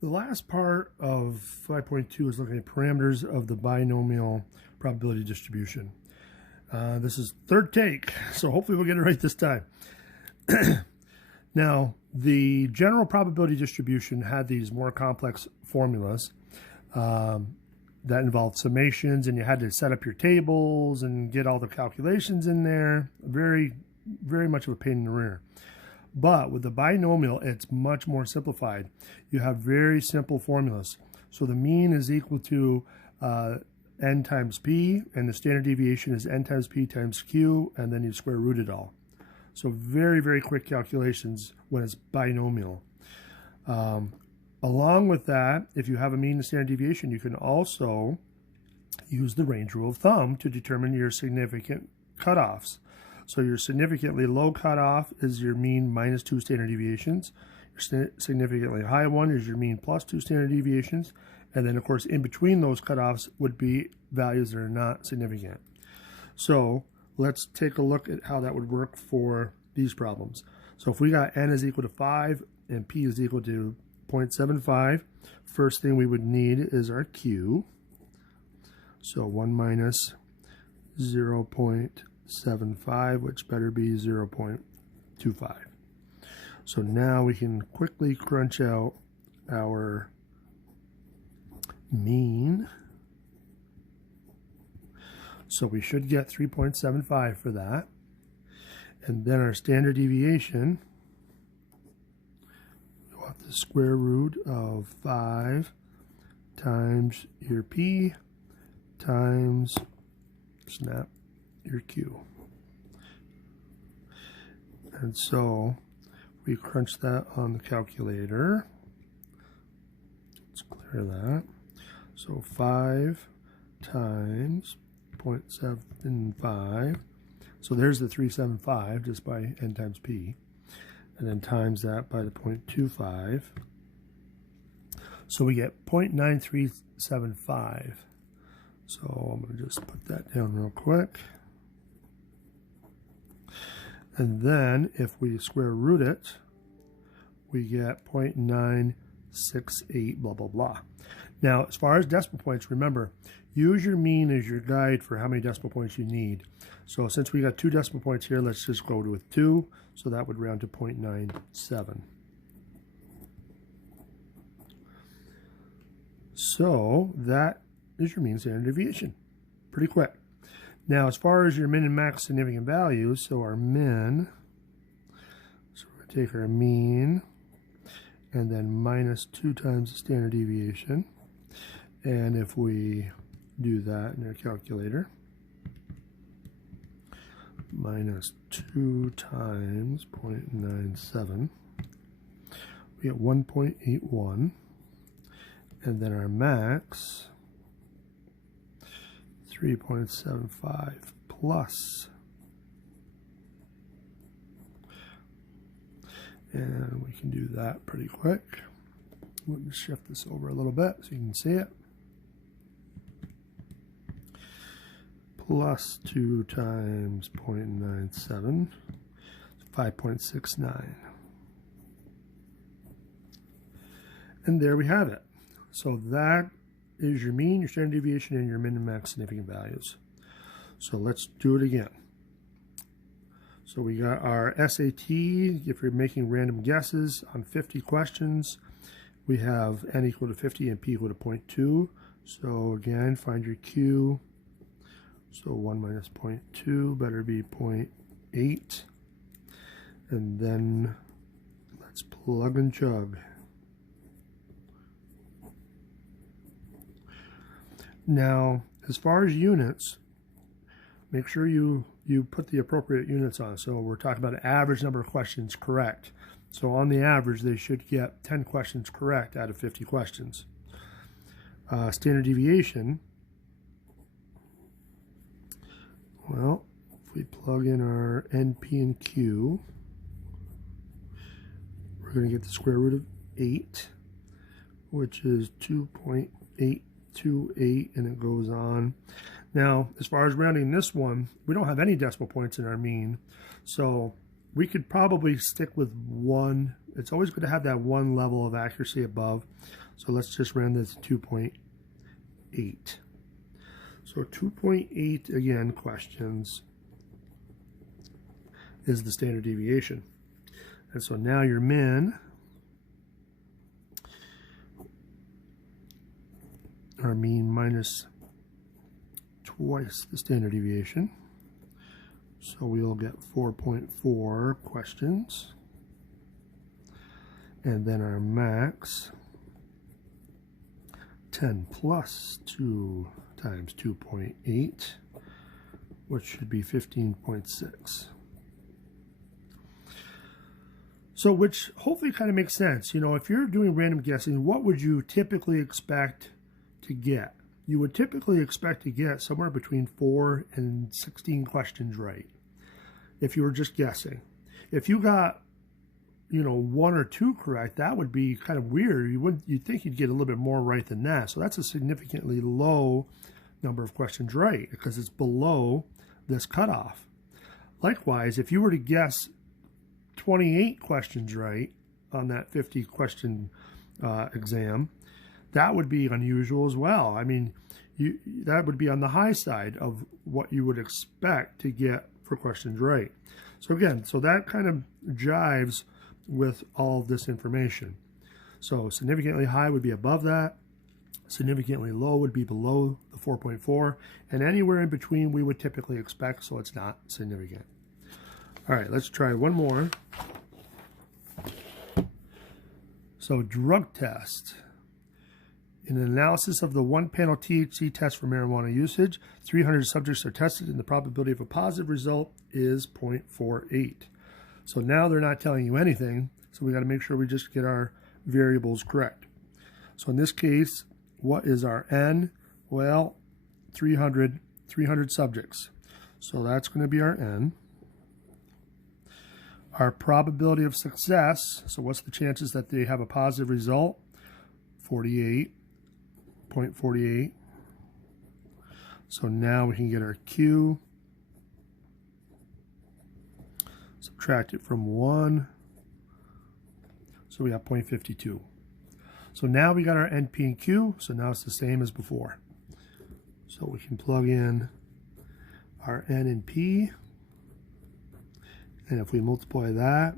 The last part of 5.2 is looking at parameters of the binomial probability distribution. This is third take, so hopefully we'll get it right this time. Now, the general probability distribution had these more complex formulas that involved summations, and you had to set up your tables and get all the calculations in there. Very, very much of a pain in the rear. But with the binomial, it's much more simplified. You have very simple formulas. So the mean is equal to n times p, and the standard deviation is n times p times q, and then you square root it all. So very, very quick calculations when it's binomial. Along with that, if you have a mean and standard deviation, you can also use the range rule of thumb to determine your significant cutoffs. So your significantly low cutoff is your mean minus 2 standard deviations. Your significantly high one is your mean plus 2 standard deviations. And then, of course, in between those cutoffs would be values that are not significant. So let's take a look at how that would work for these problems. So if we got n is equal to 5 and p is equal to 0.75, first thing we would need is our q. So 1 minus 0.75, which better be 0.25. So now we can quickly crunch out our mean. So we should get 3.75 for that. And then our standard deviation, we'll have the square root of 5 times your p times, snap, your q. And so we crunch that on the calculator. Let's clear that. So 5 times 0.75. So there's the 375 just by n times p. And then times that by the 0.25. So we get 0.9375. So I'm going to just put that down real quick. And then if we square root it, we get 0.968, blah, blah, blah. Now, as far as decimal points, remember, use your mean as your guide for how many decimal points you need. So since we got 2 decimal points here, let's just go with 2. So that would round to 0.97. So that is your mean standard deviation. Pretty quick. Now, as far as your min and max significant values, so our min, so we're going to take our mean and then minus 2 times the standard deviation. And if we do that in our calculator, minus 2 times 0.97, we get 1.81. And then our max, 3.75 plus, and we can do that pretty quick. Let me shift this over a little bit so you can see it. Plus 2 times 0.97, 5.69. And there we have it. So that is your mean, your standard deviation, and your min and max significant values. So let's do it again. So we got our SAT, if you're making random guesses on 50 questions, we have n equal to 50 and p equal to 0.2. So again, find your q. So 1 minus 0.2 better be 0.8. And then let's plug and chug. Now, as far as units, make sure you put the appropriate units on. So we're talking about an average number of questions correct. So on the average, they should get 10 questions correct out of 50 questions. Standard deviation, well, if we plug in our n, p, and q, we're going to get the square root of 8, which is 2.828, and it goes on. Now, as far as rounding this one, we don't have any decimal points in our mean, so we could probably stick with 1. It's always good to have that 1 level of accuracy above. So let's just round this to 2.8. So 2.8, again, questions is the standard deviation. And so now your min our mean minus twice the standard deviation. So we'll get 4.4 questions. And then our max, 10 plus 2 times 2.8, which should be 15.6. So which hopefully kind of makes sense. You know, if you're doing random guessing, what would you typically expect to get? You would typically expect to get somewhere between 4 and 16 questions right if you were just guessing. If you got, you know, 1 or 2 correct, that would be kind of weird. You'd think you'd get a little bit more right than that. So that's a significantly low number of questions right because it's below this cutoff. Likewise, if you were to guess 28 questions right on that 50 question exam, that would be unusual as well. I mean, that would be on the high side of what you would expect to get for questions right. So again, so that kind of jives with all of this information. So significantly high would be above that, significantly low would be below the 4.4, and anywhere in between we would typically expect, so it's not significant. All right, let's try one more. So drug test. In an analysis of the one-panel THC test for marijuana usage, 300 subjects are tested and the probability of a positive result is 0.48. So now they're not telling you anything, so we got to make sure we just get our variables correct. So in this case, what is our N? Well, 300 subjects. So that's going to be our N. Our probability of success, so what's the chances that they have a positive result? 48.48. So now we can get our Q. Subtract it from 1. So we have 0.52. So now we got our NP and Q, so now it's the same as before. So we can plug in our N and P. And if we multiply that,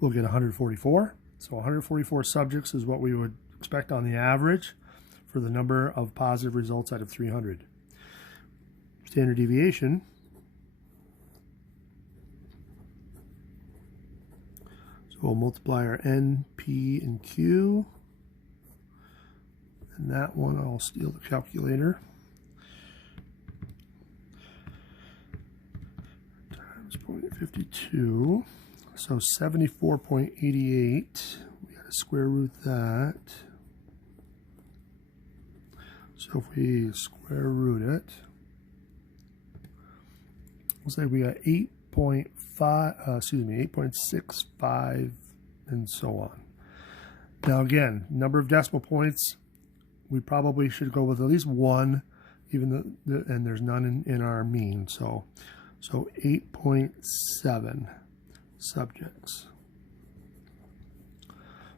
we'll get 144. So 144 subjects is what we would expect on the average for the number of positive results out of 300. Standard deviation. So we'll multiply our N, P, and Q. And that one, I'll steal the calculator. Times 0.52. So 74.88. We got to square root that. So if we square root it, looks like we got 8.65 and so on. Now again, number of decimal points, we probably should go with at least 1, even though, and there's none in our mean. So 8.7 subjects.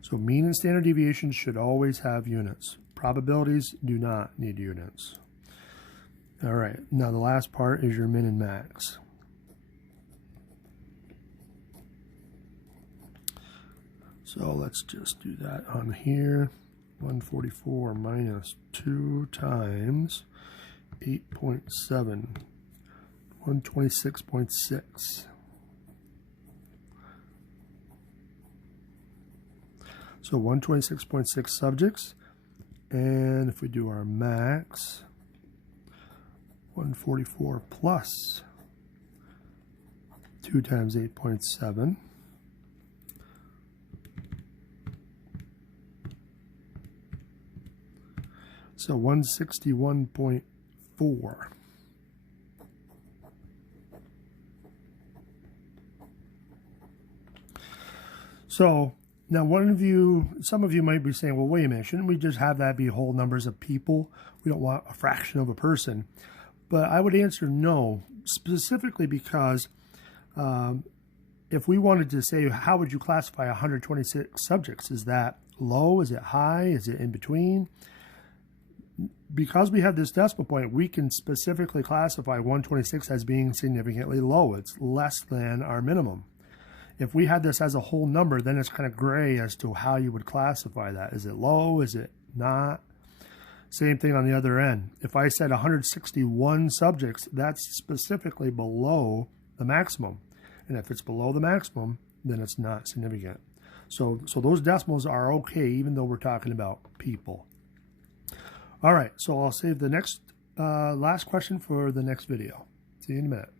So mean and standard deviations should always have units. Probabilities do not need units. All right, now the last part is your min and max. So let's just do that on here. 144 minus 2 times 8.7, 126.6. So 126.6 subjects, and if we do our max, 144 plus 2 times 8.7. So 161.4. So now some of you might be saying, well, wait a minute, shouldn't we just have that be whole numbers of people? We don't want a fraction of a person. But I would answer no, specifically because if we wanted to say, how would you classify 126 subjects? Is that low? Is it high? Is it in between? Because we have this decimal point, we can specifically classify 126 as being significantly low. It's less than our minimum. If we had this as a whole number, then it's kind of gray as to how you would classify that. Is it low? Is it not? Same thing on the other end. If I said 161 subjects, that's specifically below the maximum. And if it's below the maximum, then it's not significant. So those decimals are okay, even though we're talking about people. All right, so I'll save the next last question for the next video. See you in a minute.